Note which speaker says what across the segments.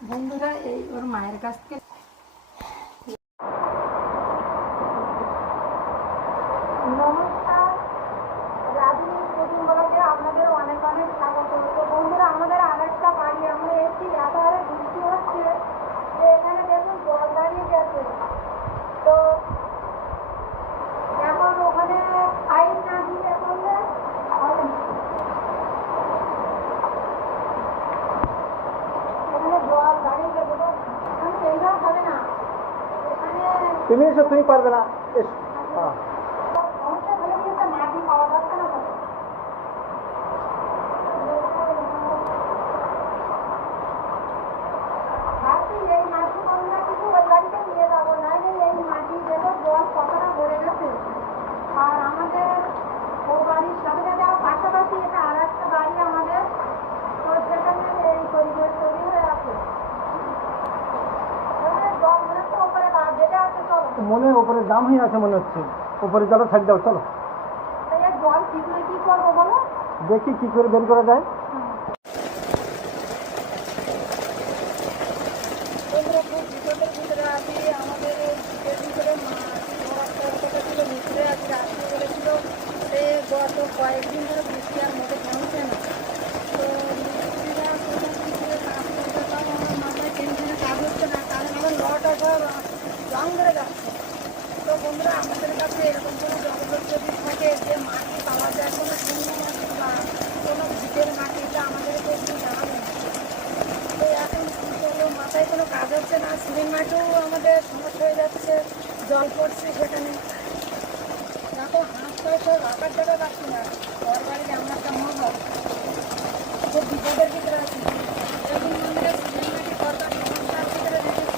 Speaker 1: বন্ধুরা এই ওর মায়ের কাছ থেকে
Speaker 2: নমস্কার রাজনীতি প্রথম বলাকে আপনাদের অনেক অনেক স্বাগত তো বন্ধুরা আমাদের আরেকটা বাড়ি আমরা এসেছি একেবারে বৃষ্টি হচ্ছে যে এখানে দেখুন জল দাঁড়িয়ে গেছে তো এখন ওখানে পাইপ না দিয়ে করলে হবে না। এখানে জল দাঁড়িয়ে গেছে তো এখানে এইভাবে হবে না এখানে
Speaker 3: তুমি এসো তুমি পারবে না এসো হ্যাঁ
Speaker 2: সমস্যা হলে কি একটা মাটি পাওয়া যাচ্ছে না তো? ভাবছি এই মাটি আমরা কিছু ওই বাড়িতে নিয়ে যাব নাহলে এই মাটি দেখো জল কতটা ভরে গেছে আর আমাদের ও বাড়ির সাথে সাথে আবার পাশাপাশি এটা আর একটা বাড়ি আমাদের তো সেখানে এই পরিবেশ তৈরি হয়ে আছে ওখানে জল মনে হচ্ছে ওপরে গা বেঁধে আছে চলো
Speaker 3: মনে উপরে জাম হয়ে আছে মনে হচ্ছে। উপরে চলো ছাড় দাও চলো। দেখি কি করে বের করা যায়।
Speaker 2: গত কয়েকদিন ধরে বৃষ্টি আর মধ্যে থামছে না। তো মিস্ত্রিরা কোথাও কি করে কাজ করতে তাও আমার মাথায় টেনশনে কাজ হচ্ছে না কারণ আমার লটা সব রং ধরে যাচ্ছে তো বন্ধুরা, আমাদের কাছে এরকম কোনো জগৎ যদি থাকে যে মাটি পাওয়া যায়, কোনো শূন্য মাটি বা কোনো ভিটের মাটিটা আমাদেরকে একটু জানাবেন। তো এখন কি করব মাথায় কোনো কাজ হচ্ছে না, সিমেন্ট মাটিও আমাদের সমস্যা হয়ে যাচ্ছে, জল পড়ছে সেখানে। দেখো, হাঁস করে সব রাখার জায়গা পাচ্ছি না, ঘর বাড়ি আমরা একটা মহল খুব বিপদের ভিতরে আছি। এখন আমাদের সিমেন্ট মাটি দরকার সমস্যার ভিতরে রেখেছি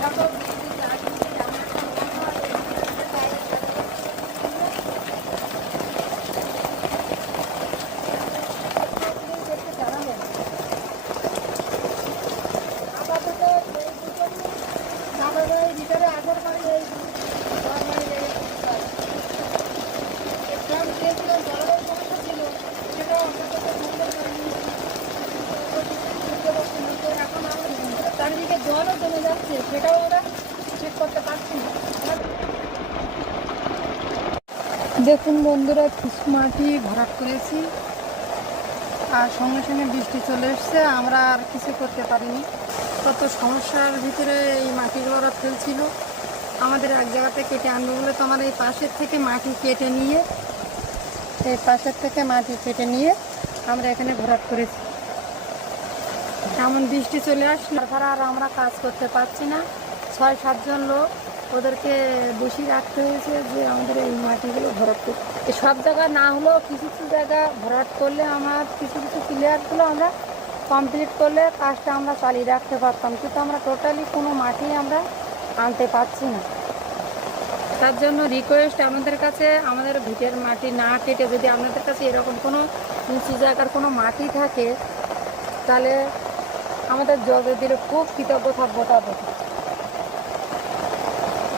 Speaker 2: দেখো বৃষ্টির রাজনীতি আমরা একটা মহল এই বাইরে একটু জানাবেন আপাতত এই দুটো আমাদের এই ভিতরে আগের বাড়ি এই ঘর বাড়ি এই এক্সাম দিয়েছিলাম জলবায়ু সমস্যা ছিল সেটাও আপাতত বন্ধ করে নিয়েছি বুঝতে পারছি না তো এখন আমরা চারিদিকে জলও জমে যাচ্ছে সেটাও আমরা করতে পারছি
Speaker 1: দেখুন বন্ধুরা কিছু মাটি ভরাট করেছি। আর সঙ্গে সঙ্গে বৃষ্টি চলে এসছে, আমরা আর কিছু করতে পারিনি। কত সমস্যার ভিতরে এই মাটিগুলো ওরা ফেলছিল। আমাদের এক জায়গাতে কেটে আনবে বলে তো আমার এই পাশের থেকে মাটি কেটে নিয়ে, এই পাশের থেকে মাটি কেটে নিয়ে আমরা এখানে ভরাট করেছি। এমন বৃষ্টি চলে আসলো। তারপর আর আমরা কাজ করতে পারছি না। ছয়, সাতজন লোক ওদেরকে বসিয়ে রাখতে হয়েছে যে আমাদের এই মাটিগুলো ভরাট করতে। সব জায়গা না হলেও কিছু কিছু জায়গা ভরাট করলে আমার কিছু কিছু প্লেয়ারগুলো আমরা। কমপ্লিট করলে কাজটা আমরা চালিয়ে রাখতে পারতাম। কিন্তু আমরা টোটালি কোনো মাটি আমরা আনতে পারছি না। তার জন্য রিকোয়েস্ট আমাদের কাছে, আমাদের ভিটের মাটি না কেটে যদি আপনাদের কাছে এরকম কোনো উঁচু জায়গার কোনো মাটি থাকে, তাহলে আমাদের জলে দিলে খুব কৃতজ্ঞ থাকব তাদের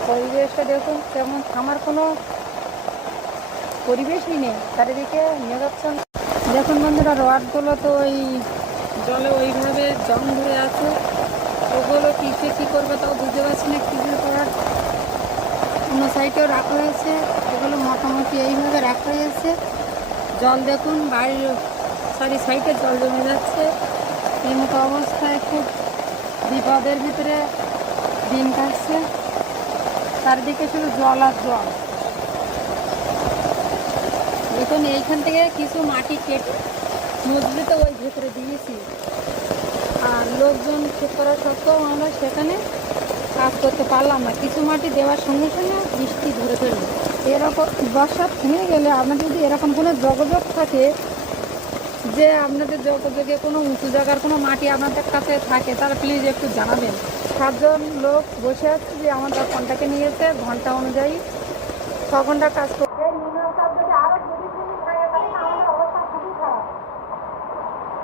Speaker 1: পরিবেশটা দেখুন তেমন আমার কোনো পরিবেশই নেই। চারিদিকে নিয়ে যাচ্ছেন দেখুন বন্ধুরা, রডগুলো তো ওই জলে ওইভাবে জং ধরে আছে। ওগুলো কিসে কী করবে তাও বুঝতে পারছি না কিছু করার। অন্য সাইডেও রাখা হয়েছে, এগুলো মোটামুটি এইভাবে রাখা হয়েছে। জল দেখুন, বাড়ির চারি সাইডে জল জমে যাচ্ছে। এই মতো অবস্থায় খুব বিপদের ভিতরে দিন কাটছে। চারিদিকে শুধু জল আর জল। দেখুন, এইখান থেকে কিছু মাটি কেটে মজবুত ওই ভেতরে দিয়েছি। আর লোকজন ঠিক করা সত্ত্বেও আমরা সেখানে কাজ করতে পারলাম না। কিছু মাটি দেওয়ার সঙ্গে সঙ্গে বৃষ্টি ধরে ফেলল। এরকম বর্ষা থেমে গেলে আপনার যদি এরকম কোনো যোগাযোগ থাকে যে আপনাদের যোগাযোগে কোনো উঁচু জায়গার কোনো মাটি আপনাদের কাছে থাকে, তাহলে প্লিজ একটু জানাবেন। সাতজন লোক বসে আছে যে আমাদের ঘন্টাকে নিয়েছে, ঘণ্টা অনুযায়ী ছ ঘণ্টা কাজ করতে
Speaker 2: এই নিম্নচাপ যদি আরও দুদিন তিন দিন থাকে তাহলে আমাদের অবস্থা খুবই খারাপ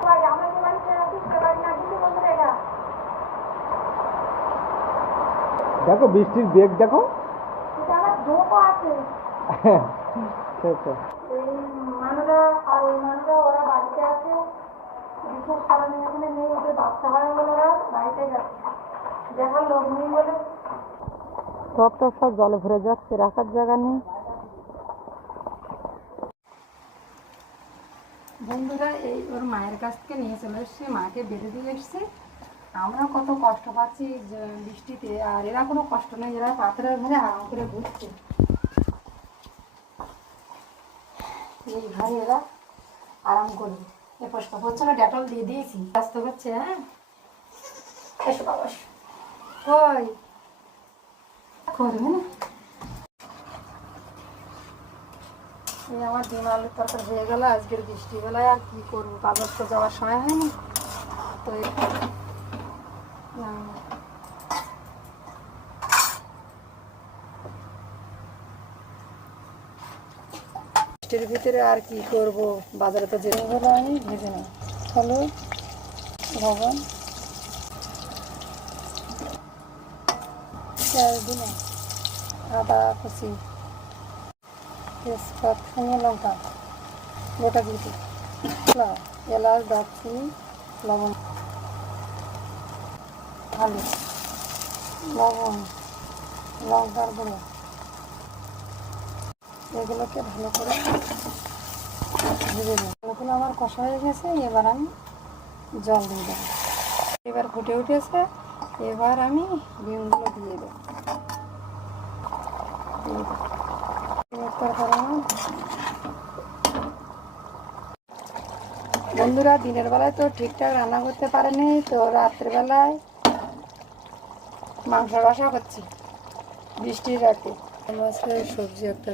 Speaker 2: ভাই আমরা যে বাড়িতে আছি সে বাড়ি না কিন্তু বন্ধুরা এটা
Speaker 3: দেখো বৃষ্টির বেগ দেখো
Speaker 2: এটা আবার ঝোঁকও আছে
Speaker 3: আচ্ছা
Speaker 2: এই
Speaker 1: এই মানুষরা আর ওই মানুষরা ওরা বাড়িতে আছে বিশেষ কারণে এখানে নেই ওদের বাচ্চা হয় বলে ওরা বাড়িতে গেছে দেখার লোক নেই বলে। সব টপ সব জলে ভরে যাচ্ছে রাখার জায়গা নেই। বন্ধুরা এই ওর মায়ের কাছ থেকে নিয়ে চলে এসছে মাকে বেঁধে দিয়ে এসছে। আমরা কত কষ্ট পাচ্ছি বৃষ্টিতে, আর এরা কোনো কষ্ট নেই, এরা পাথরের ঘরে আরাম করে ঘুরছে। এই ঘরে এরা আরাম করবে এ পরিষ্কার হচ্ছে না ডেটল দিয়ে দিয়েছি। ব্যস্ত হচ্ছে হ্যাঁ? এসো বাবা। কই করবে না? এই আমার ডিম আলুর তরকারি হয়ে গেল, আজকের বৃষ্টি বেলায় আর কি করব? বাজার তো যাওয়ার সময় হয়নি। তো। বৃষ্টির ভিতরে আর কি করব? বাজারে তো যেতে হলো আমি ভেজে নেই হলো পেঁয়াজ দিনে আদা, কুচি, তেজপাত, শুকনো লঙ্কা, গোটা দিতে এলাচ, দারচিনি, লবণ। আলু লবণ লঙ্কার গুঁড়ো এগুলোকে ভালো করে ভেজে দেবো এগুলো আমার কষা হয়ে গেছে, এবার আমি জল দিয়ে দেবো। এবার ফুটে উঠেছে, এবার আমি ডিমগুলো দিয়ে দেবো। বন্ধুরা, দিনের বেলায় তো ঠিকঠাক রান্না করতে পারেনি, তো রাত্রেবেলায় মাংস রসা করছি বৃষ্টির রাতে। মাছের সবজি একটা